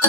आज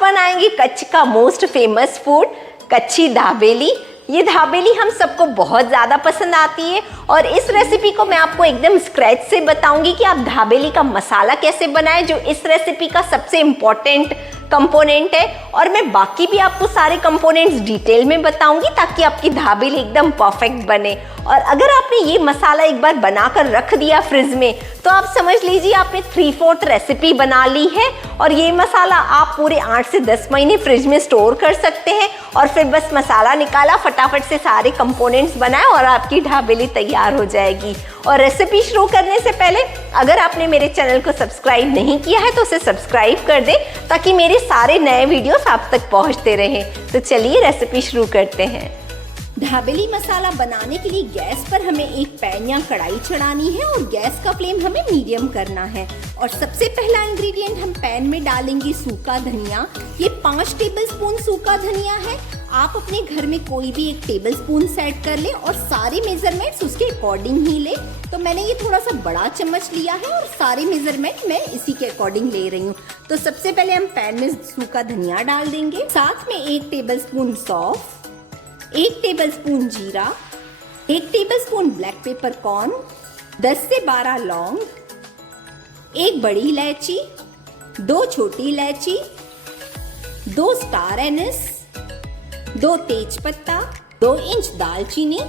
बनाएंगे कच्छ का मोस्ट फेमस फूड कच्छी दाबेली। ये दाबेली हम सबको बहुत ज़्यादा पसंद आती है और इस रेसिपी को मैं आपको एकदम स्क्रैच से बताऊंगी कि आप दाबेली का मसाला कैसे बनाएं, जो इस रेसिपी का सबसे इम्पॉर्टेंट कंपोनेंट है। और मैं बाकी भी आपको सारे कंपोनेंट्स डिटेल में बताऊंगी ताकि आपकी दाबेली एकदम परफेक्ट बने। और अगर आपने ये मसाला एक बार बनाकर रख दिया फ्रिज में तो आप समझ लीजिए आपने 3/4 रेसिपी बना ली है। और ये मसाला आप पूरे 8 से 10 महीने फ्रिज में स्टोर कर सकते हैं और फिर बस मसाला निकाला, फटाफट से सारे कंपोनेंट्स बनाए और आपकी दाबेली तैयार हो जाएगी। और रेसिपी शुरू करने से पहले अगर आपने मेरे चैनल को सब्सक्राइब नहीं किया है तो उसे सब्सक्राइब कर दें ताकि मेरे सारे नए वीडियोस आप तक पहुंचते रहें। तो चलिए रेसिपी शुरू करते हैं। दाबेली मसाला बनाने के लिए गैस पर हमें एक पैन या कढ़ाई चढ़ानी है और गैस का फ्लेम हमें मीडियम करना है। और सबसे पहला इंग्रेडिएंट हम पैन में डालेंगे सूखा धनिया। ये 5 टेबलस्पून सूखा धनिया है। आप अपने घर में कोई भी 1 टेबलस्पून सेट कर ले और सारे मेजरमेंट्स उसके अकॉर्डिंग ही ले। तो मैंने ये थोड़ा सा बड़ा चम्मच लिया है और सारे मेजरमेंट मैं इसी के अकॉर्डिंग ले रही हूँ। तो सबसे पहले हम पैन में सूखा धनिया डाल देंगे, साथ में 1 टेबलस्पून सौंफ, 1 टेबलस्पून जीरा, 1 टेबलस्पून ब्लैक पेपर कॉर्न, 10 से 12 लौंग, 1 बड़ी इलायची, 2 छोटी इलायची, 2 स्टार एनिस, 2 तेज पत्ता, 2 इंच दालचीनी।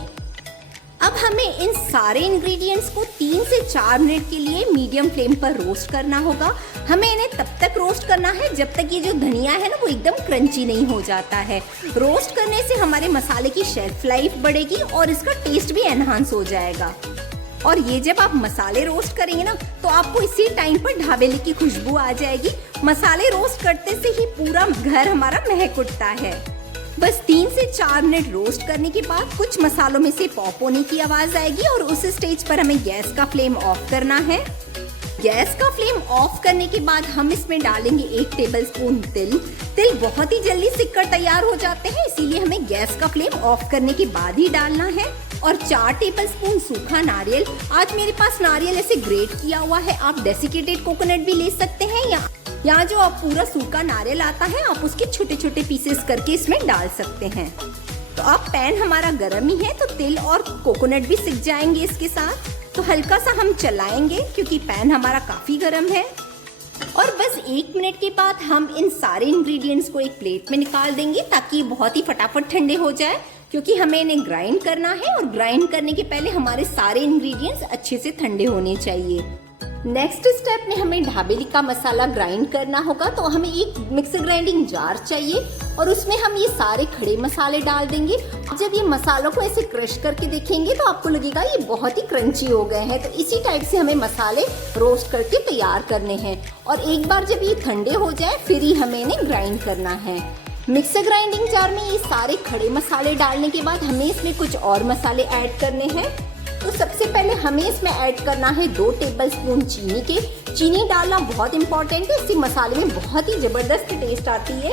अब हमें इन सारे इंग्रेडिएंट्स को 3 से 4 मिनट के लिए मीडियम फ्लेम पर रोस्ट करना होगा। हमें इन्हें तब तक रोस्ट करना है जब तक ये जो धनिया है ना वो एकदम क्रंची नहीं हो जाता है। रोस्ट करने से हमारे मसाले की शेल्फ लाइफ बढ़ेगी और इसका टेस्ट भी एनहांस हो जाएगा। और ये जब आप मसाले रोस्ट करेंगे ना तो आपको इसी टाइम पर ढाबेली की खुशबू आ जाएगी। मसाले रोस्ट करते से ही पूरा घर हमारा महक उठता है। बस 3 से 4 मिनट रोस्ट करने के बाद कुछ मसालों में से पॉप होने की आवाज आएगी और उस स्टेज पर हमें गैस का फ्लेम ऑफ करना है। गैस का फ्लेम ऑफ करने के बाद हम इसमें डालेंगे 1 टेबलस्पून तिल। तिल बहुत ही जल्दी सिककर तैयार हो जाते हैं, इसीलिए हमें गैस का फ्लेम ऑफ करने के बाद ही डालना है। और 4 टेबलस्पून सूखा नारियल। आज मेरे पास नारियल ऐसे ग्रेट किया हुआ है, आप डेसिकेटेड कोकोनट भी ले सकते हैं या जो आप पूरा सूखा नारियल आता है आप उसके छोटे छोटे पीसेस करके इसमें डाल सकते हैं। तो अब पैन हमारा गर्म ही है तो तिल और कोकोनट भी सिक जाएंगे इसके साथ। तो हल्का सा हम चलाएंगे क्योंकि पैन हमारा काफी गर्म है। और बस 1 मिनट के बाद हम इन सारे इंग्रेडिएंट्स को एक प्लेट में निकाल देंगे ताकि ये बहुत ही फटाफट ठंडे हो जाए, क्योंकि हमें इन्हें ग्राइंड करना है और ग्राइंड करने के पहले हमारे सारे इंग्रेडिएंट्स अच्छे से ठंडे होने चाहिए। नेक्स्ट स्टेप में हमें ढाबेली का मसाला ग्राइंड करना होगा। तो हमें एक मिक्सर ग्राइंडिंग जार चाहिए और उसमें हम ये सारे खड़े मसाले डाल देंगे। जब ये मसालों को ऐसे क्रश करके देखेंगे तो आपको लगेगा ये बहुत ही क्रंची हो गए हैं। तो इसी टाइप से हमें मसाले रोस्ट करके तैयार करने हैं और एक बार जब ये ठंडे हो जाए फिर ही हमें इन्हें ग्राइंड करना है। मिक्सर ग्राइंडिंग जार में ये सारे खड़े मसाले डालने के बाद हमें इसमें कुछ और मसाले ऐड करने हैं। तो सबसे पहले हमें इसमें ऐड करना है 2 टेबलस्पून चीनी के। चीनी डालना बहुत इंपॉर्टेंट है, इससे मसाले में बहुत ही जबरदस्त टेस्ट आती है।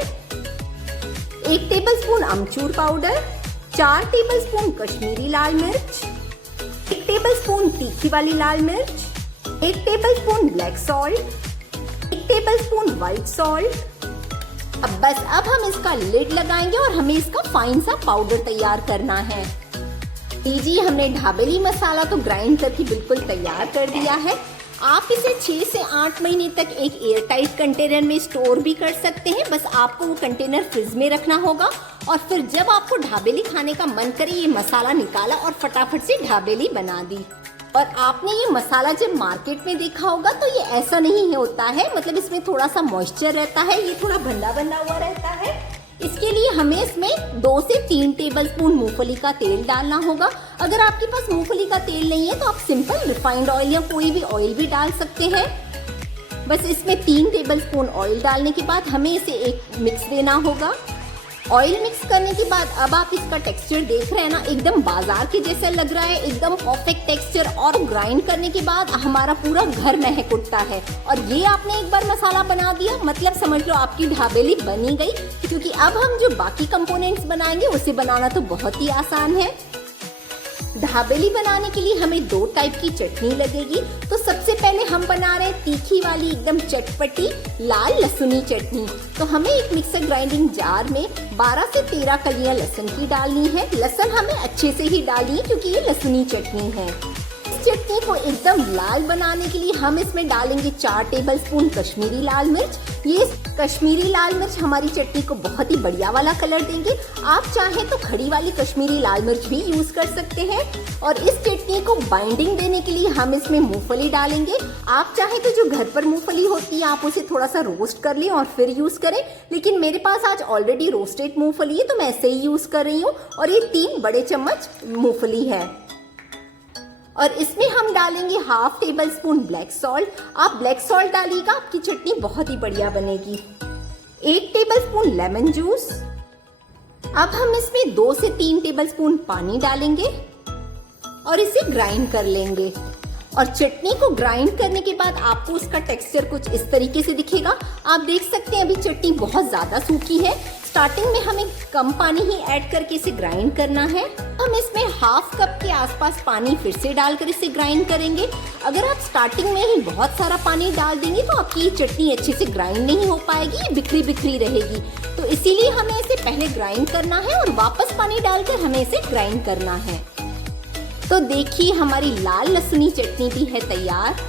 1 टेबलस्पून अमचूर पाउडर, 4 टेबलस्पून कश्मीरी लाल मिर्च, 1 टेबलस्पून तीखी वाली लाल मिर्च, 1 tablespoon black salt, 1 tablespoon white salt. अब हम इसका लिड लगाएंगे और हमें इसका फाइन सा पाउडर तैयार करना है। लीजिए हमने ढाबेली मसाला तो ग्राइंड करके बिल्कुल तैयार कर दिया है। आप इसे 6 से 8 महीने तक एक एयर टाइट कंटेनर में स्टोर भी कर सकते हैं। बस आपको वो कंटेनर फ्रिज में रखना होगा और फिर जब आपको ढाबेली खाने का मन करे ये मसाला निकाला और फटाफट से ढाबेली बना दी। और आपने ये मसाला जब मार्केट में देखा होगा तो ये ऐसा नहीं होता है, मतलब इसमें थोड़ा सा मॉइस्चर रहता है, ये थोड़ा भंडा भंडा हुआ रहता है। इसके लिए हमें इसमें 2 से 3 टेबलस्पून मूंगफली का तेल डालना होगा। अगर आपके पास मूंगफली का तेल नहीं है तो आप सिंपल रिफाइंड ऑयल या कोई भी ऑयल भी डाल सकते हैं। बस इसमें 3 टेबलस्पून ऑयल डालने के बाद हमें इसे एक मिक्स देना होगा। ऑयल मिक्स करने के बाद अब आप इसका टेक्सचर देख रहे हैं ना, एकदम बाजार के जैसा लग रहा है, एकदम परफेक्ट टेक्सचर। और ग्राइंड करने के बाद हमारा पूरा घर महक उठता है। और ये आपने एक बार मसाला बना दिया मतलब समझ लो आपकी ढाबेली बनी गई, क्योंकि अब हम जो बाकी कंपोनेंट्स बनाएंगे उसे बनाना तो बहुत ही आसान है। ढाबेली बनाने के लिए हमें 2 टाइप की चटनी लगेगी। तो सबसे पहले हम बना रहे हैं तीखी वाली एकदम चटपटी लाल लहसुनी चटनी। तो हमें एक मिक्सर ग्राइंडिंग जार में 12 से 13 कलियां लहसुन की डालनी है। लहसुन हमें अच्छे से ही डालनी है क्योंकि ये लहसुनी चटनी है। इस चटनी को एकदम लाल बनाने के लिए हम इसमें डालेंगे 4 टेबलस्पून कश्मीरी लाल मिर्च। ये कश्मीरी लाल मिर्च हमारी चटनी को बहुत ही बढ़िया वाला कलर देंगे। आप चाहें तो खड़ी वाली कश्मीरी लाल मिर्च भी यूज कर सकते हैं। और इस चटनी को बाइंडिंग देने के लिए हम इसमें मूंगफली डालेंगे। आप चाहें तो जो घर पर मूंगफली होती है आप उसे थोड़ा सा रोस्ट कर लें और फिर यूज करें, लेकिन मेरे पास आज ऑलरेडी रोस्टेड मूंगफली है तो मैं ऐसे ही यूज कर रही हूँ। और ये 3 बड़े चम्मच मूंगफली है। और इसमें हम डालेंगे 1/2 टेबलस्पून ब्लैक सॉल्ट। आप ब्लैक सॉल्ट डालिएगा, आपकी चटनी बहुत ही बढ़िया बनेगी। 1 टेबलस्पून लेमन जूस। अब हम इसमें 2 से 3 टेबलस्पून पानी डालेंगे और इसे ग्राइंड कर लेंगे। और चटनी को ग्राइंड करने के बाद आपको उसका टेक्सचर कुछ इस तरीके से दिखेगा। आप देख सकते हैं अभी चटनी बहुत ज्यादा सूखी है। स्टार्टिंग में हमें कम पानी ही ऐड करके इसे ग्राइंड करना है। हम इसमें 1/2 कप के आसपास पानी फिर से डालकर इसे ग्राइंड करेंगे। अगर आप स्टार्टिंग में ही बहुत सारा पानी डाल देंगे तो आपकी ये चटनी अच्छे से ग्राइंड नहीं हो पाएगी, ये बिखरी बिखरी रहेगी। तो इसीलिए हमें इसे पहले ग्राइंड करना है और वापस पानी डालकर हमें इसे ग्राइंड करना है। तो देखिए हमारी लाल लहसुनी चटनी भी है तैयार।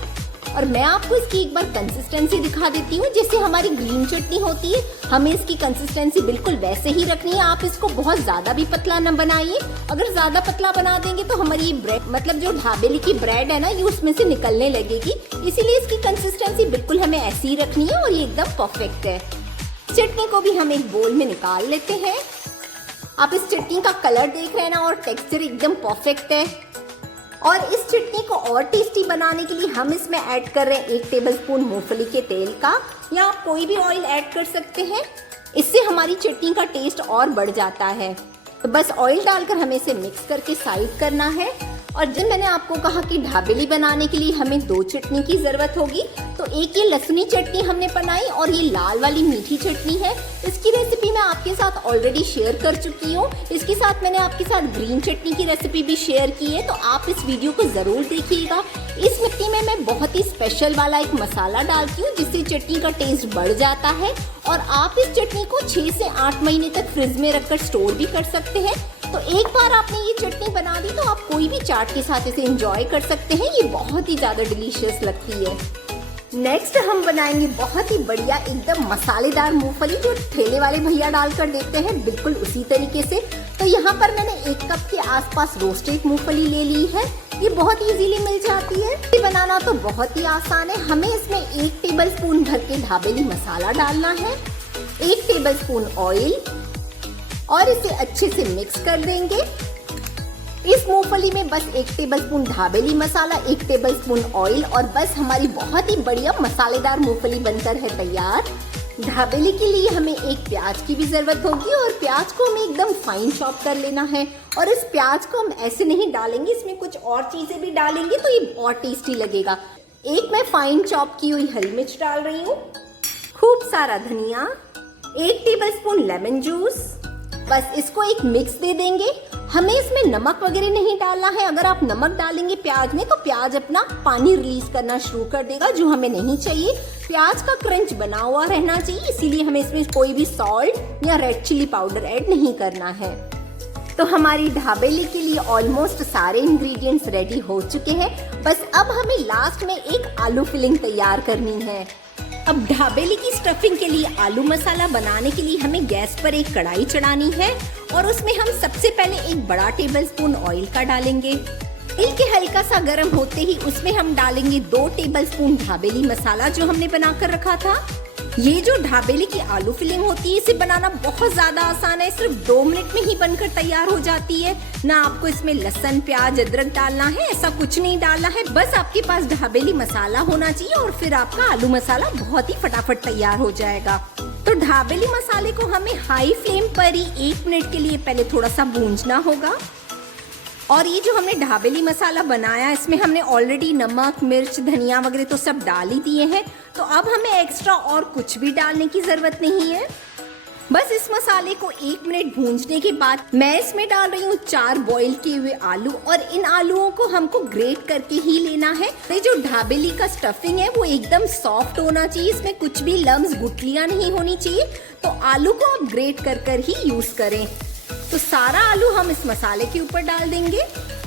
और मैं आपको इसकी एक बार कंसिस्टेंसी दिखा देती हूँ जैसे हमारी ग्रीन चटनी होती है। हमें इसकी कंसिस्टेंसी बिल्कुल वैसे ही रखनी है। आप इसको बहुत ज्यादा भी पतला न बनाइए। अगर ज्यादा पतला बना देंगे तो हमारी ब्रेड मतलब जो ढाबेली की ब्रेड है ना ये उसमें से निकलने लगेगी। इसीलिए इसकी कंसिस्टेंसी बिल्कुल हमें ऐसी ही रखनी है और ये एकदम परफेक्ट है। चटनी को भी हम एक बोल में निकाल लेते हैं। आप इस चटनी का कलर देख रहे हैं ना और टेक्सचर एकदम परफेक्ट है। और इस चटनी को और टेस्टी बनाने के लिए हम इसमें ऐड कर रहे हैं 1 टेबलस्पून मूंगफली के तेल का, या आप कोई भी ऑयल ऐड कर सकते हैं। इससे हमारी चटनी का टेस्ट और बढ़ जाता है। तो बस ऑयल डालकर हमें इसे मिक्स करके साइड करना है। और जब मैंने आपको कहा कि ढाबेली बनाने के लिए हमें 2 चटनी की जरूरत होगी, तो एक ये लहसुनी चटनी हमने बनाई और ये लाल वाली मीठी चटनी है। इसकी रेसिपी मैं आपके साथ ऑलरेडी शेयर कर चुकी हूँ। इसके साथ मैंने आपके साथ ग्रीन चटनी की रेसिपी भी शेयर की है, तो आप इस वीडियो को जरूर देखिएगा। इस मिट्टी में मैं बहुत ही स्पेशल वाला एक मसाला डालती हूँ जिससे चटनी का टेस्ट बढ़ जाता है। और आप इस चटनी को 6 से 8 महीने तक फ्रिज में रखकर स्टोर भी कर सकते हैं। तो एक बार आपने ये चटनी बना दी तो आप कोई भी चाट के साथ इसे एंजॉय कर सकते हैं। ये बहुत ही ज्यादा डिलीशियस लगती है। नेक्स्ट हम बनाएंगे बहुत ही बढ़िया एकदम मसालेदार मूंगफली जो ठेले वाले भैया डालकर देते हैं, बिल्कुल उसी तरीके से। तो यहाँ पर मैंने 1 कप के आसपास रोस्टेड मूंगफली ले ली है। ये बहुत इजीली मिल जाती है। ये बनाना तो बहुत ही आसान है। हमें इसमें 1 टेबलस्पून भर के ढाबेली मसाला डालना है, 1 टेबलस्पून ऑयल, और इसे अच्छे से मिक्स कर देंगे। इस मूंगफली में बस 1 टेबलस्पून ढाबेली मसाला, 1 टेबलस्पून ऑयल और बस हमारी बहुत ही बढ़िया मसालेदार मूंगफली बनकर है तैयार। ढाबेली के लिए हमें 1 प्याज की भी जरूरत होगी और प्याज को हमें एकदम फाइन चॉप कर लेना है। और इस प्याज को हम ऐसे नहीं डालेंगे, इसमें कुछ और चीजें भी डालेंगे तो ये और टेस्टी लगेगा। एक मैं फाइन चॉप की हुई हरी मिर्च डाल रही हूँ, खूब सारा धनिया, 1 टेबलस्पून लेमन जूस। बस इसको एक मिक्स दे देंगे। हमें इसमें नमक वगैरह नहीं डालना है। अगर आप नमक डालेंगे प्याज में तो प्याज अपना पानी रिलीज करना शुरू कर देगा, जो हमें नहीं चाहिए। प्याज का क्रंच बना हुआ रहना चाहिए, इसीलिए हमें इसमें कोई भी सॉल्ट या रेड चिली पाउडर ऐड नहीं करना है। तो हमारी ढाबेली के लिए ऑलमोस्ट सारे इंग्रेडिएंट्स रेडी हो चुके हैं। बस अब हमें लास्ट में एक आलू फिलिंग तैयार करनी है। अब ढाबेली की स्टफिंग के लिए आलू मसाला बनाने के लिए हमें गैस पर एक कढ़ाई चढ़ानी है और उसमें हम सबसे पहले 1 बड़ा टेबलस्पून ऑयल का डालेंगे। ऑयल के हल्का सा गर्म होते ही उसमें हम डालेंगे 2 टेबलस्पून ढाबेली मसाला जो हमने बनाकर रखा था। ये जो ढाबेली की आलू फिलिंग होती है इसे बनाना बहुत ज्यादा आसान है, सिर्फ 2 मिनट में ही बनकर तैयार हो जाती है। ना आपको इसमें लहसुन प्याज अदरक डालना है, ऐसा कुछ नहीं डालना है। बस आपके पास ढाबेली मसाला होना चाहिए और फिर आपका आलू मसाला बहुत ही फटाफट तैयार हो जाएगा। तो ढाबेली मसाले को हमें हाई फ्लेम पर ही 1 मिनट के लिए पहले थोड़ा सा भूंजना होगा। और ये जो हमने ढाबेली मसाला बनाया इसमें हमने ऑलरेडी नमक मिर्च धनिया वगैरह तो सब डाल ही दिए हैं, तो अब हमें एक्स्ट्रा और कुछ भी डालने की जरूरत नहीं है। बस इस मसाले को 1 मिनट भूंजने के बाद मैं इसमें डाल रही हूँ 4 बॉईल किए हुए आलू, और इन आलूओं को हमको ग्रेट करके ही लेना है। ये जो ढाबेली का स्टफिंग है वो एकदम सॉफ्ट होना चाहिए, इसमें कुछ भी लम्स गुठलियां नहीं होनी चाहिए। तो आलू को आप ग्रेट कर ही यूज करें। तो सारा आलू हम इस मसाले के ऊपर डाल देंगे।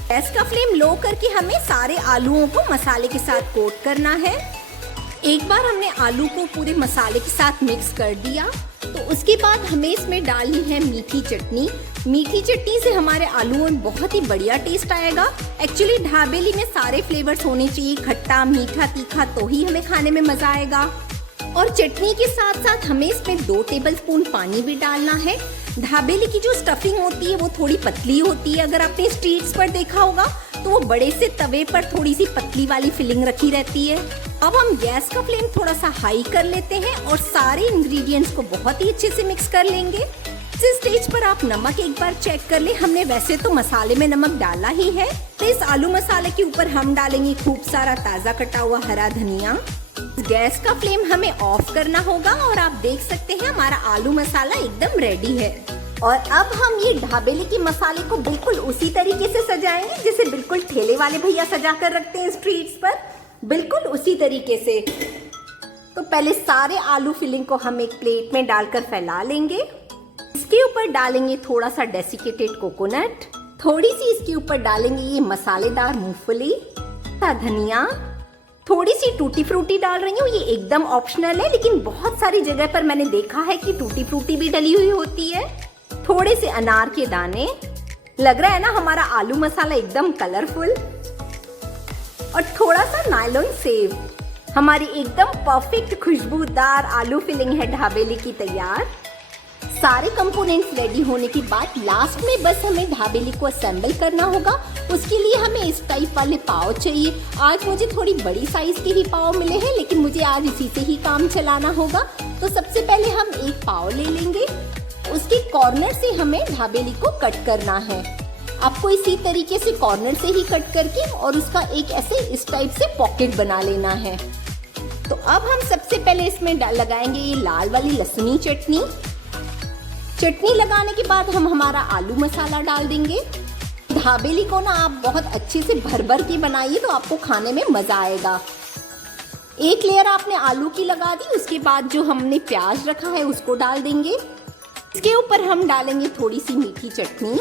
गैस का फ्लेम लो करके हमें सारे आलूओं को मसाले के साथ कोट करना है। एक बार हमने आलू को पूरे मसाले के साथ मिक्स कर दिया, तो उसके बाद हमें इसमें डालनी है मीठी चटनी। मीठी चटनी से हमारे आलूओं में बहुत ही बढ़िया टेस्ट आएगा। एक्चुअली ढाबेली में सारे फ्लेवर्स होने चाहिए, खट्टा, मीठा, तीखा, तो ही हमें खाने में मजा आएगा। और चटनी के साथ साथ हमें इसमें 2 टेबलस्पून पानी भी डालना है। ढाबेली की जो स्टफिंग होती है वो थोड़ी पतली होती है। अगर आपने स्ट्रीट्स पर देखा होगा तो वो बड़े से तवे पर थोड़ी सी पतली वाली फिलिंग रखी रहती है। अब हम गैस का फ्लेम थोड़ा सा हाई कर लेते हैं और सारे इंग्रेडिएंट्स को बहुत ही अच्छे से मिक्स कर लेंगे। इस स्टेज पर आप नमक एक बार चेक कर ले। हमने वैसे तो मसाले में नमक डाला ही है। तो इस आलू मसाले के ऊपर हम डालेंगे खूब सारा ताजा कटा हुआ हरा धनिया। गैस का फ्लेम हमें ऑफ करना होगा और आप देख सकते हैं हमारा आलू मसाला एकदम रेडी है। और अब हम ये ढाबेली के मसाले को बिल्कुल उसी तरीके से सजाएंगे जैसे बिल्कुल ठेले वाले भैया सजा कर रखते हैं स्ट्रीट्स पर, बिल्कुल उसी तरीके से। तो पहले सारे आलू फिलिंग को हम एक प्लेट में डालकर फैला लेंगे। इसके ऊपर डालेंगे थोड़ा सा डेसिकेटेड कोकोनट, थोड़ी सी इसके ऊपर डालेंगे ये मसालेदार मूंगफली, धनिया, थोड़ी सी टूटी फ्रूटी डाल रही हूँ। ये एकदम ऑप्शनल है, लेकिन बहुत सारी जगह पर मैंने देखा है कि टूटी फ्रूटी भी डली हुई होती है। थोड़े से अनार के दाने। लग रहा है ना हमारा आलू मसाला एकदम कलरफुल। और थोड़ा सा नायलॉन सेव। हमारी एकदम परफेक्ट खुशबूदार आलू फिलिंग है ढाबेली की तैयार। सारे कंपोनेंट्स रेडी होने के बाद लास्ट में बस हमें ढाबेली को असेंबल करना होगा। उसके लिए हमें इस टाइप वाले पाव चाहिए। आज मुझे थोड़ी बड़ी साइज के ही पाव मिले हैं, लेकिन मुझे आज इसी से ही काम चलाना होगा। तो सबसे पहले हम एक पाव ले लेंगे, उसके कॉर्नर से हमें ढाबेली को कट करना है। आपको इसी तरीके से कॉर्नर से ही कट करके और उसका एक ऐसे इस टाइप से पॉकेट बना लेना है। तो अब हम सबसे पहले इसमें लगाएंगे ये लाल वाली लहसुनी चटनी। चटनी लगाने के बाद हम हमारा आलू मसाला डाल देंगे। ढाबेली को ना आप बहुत अच्छे से भर भर के बनाइए तो आपको खाने में मजा आएगा। एक लेयर आपने आलू की लगा दी, उसके बाद जो हमने प्याज रखा है उसको डाल देंगे। इसके ऊपर हम डालेंगे थोड़ी सी मीठी चटनी,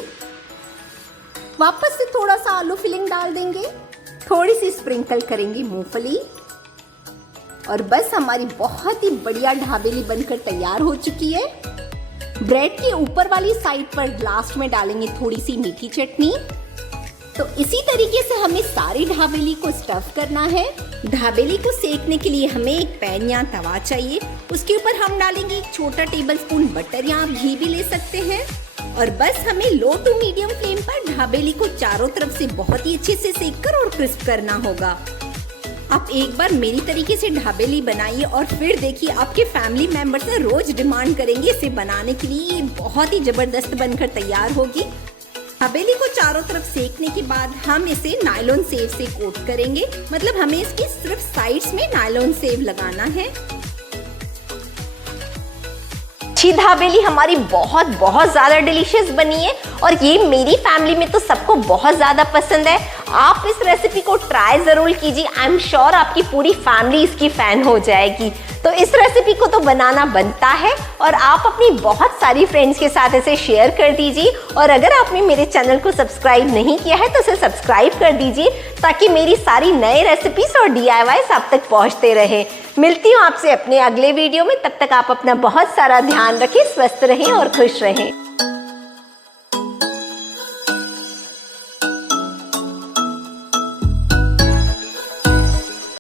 वापस से थोड़ा सा आलू फिलिंग डाल देंगे, थोड़ी सी स्प्रिंकल करेंगे मूंगफली, और बस हमारी बहुत ही बढ़िया ढाबेली बनकर तैयार हो चुकी है। ब्रेड के ऊपर वाली साइड पर लास्ट में डालेंगे थोड़ी सी मीठी चटनी। तो इसी तरीके से हमें सारी ढाबेली को स्टफ करना है। ढाबेली को सेकने के लिए हमें एक पैन या तवा चाहिए। उसके ऊपर हम डालेंगे एक छोटा टेबलस्पून बटर या आप घी भी ले सकते हैं। और बस हमें लो टू मीडियम फ्लेम पर ढाबेली को चारों तरफ से बहुत ही अच्छे से सेककर और क्रिस्प करना होगा। आप एक बार मेरी तरीके से ढाबेली बनाइए और फिर देखिए आपके फैमिली मेंबर्स ने रोज डिमांड करेंगे इसे बनाने के लिए। ये बहुत ही जबरदस्त बनकर तैयार होगी। ढाबेली को चारों तरफ सेकने के बाद हम इसे नायलॉन सेव से कोट करेंगे, मतलब हमें इसके सिर्फ साइड्स में नायलॉन सेव लगाना है। अच्छी ढाबेली हमारी बहुत ज़्यादा डिलीशियस बनी है और ये मेरी फैमिली में तो सबको बहुत ज़्यादा पसंद है। आप इस रेसिपी को ट्राई ज़रूर कीजिए। आई एम श्योर आपकी पूरी फैमिली इसकी फ़ैन हो जाएगी। तो इस रेसिपी को तो बनाना बनता है और आप अपनी बहुत सारी फ्रेंड्स के साथ इसे शेयर कर दीजिए। और अगर आपने मेरे चैनल को सब्सक्राइब नहीं किया है तो इसे सब्सक्राइब कर दीजिए ताकि मेरी सारी नए रेसिपीज और DIYs आप तक पहुंचते रहे। मिलती हूँ आपसे अपने अगले वीडियो में। तब तक आप अपना बहुत सारा ध्यान रखें, स्वस्थ रहें और खुश रहें।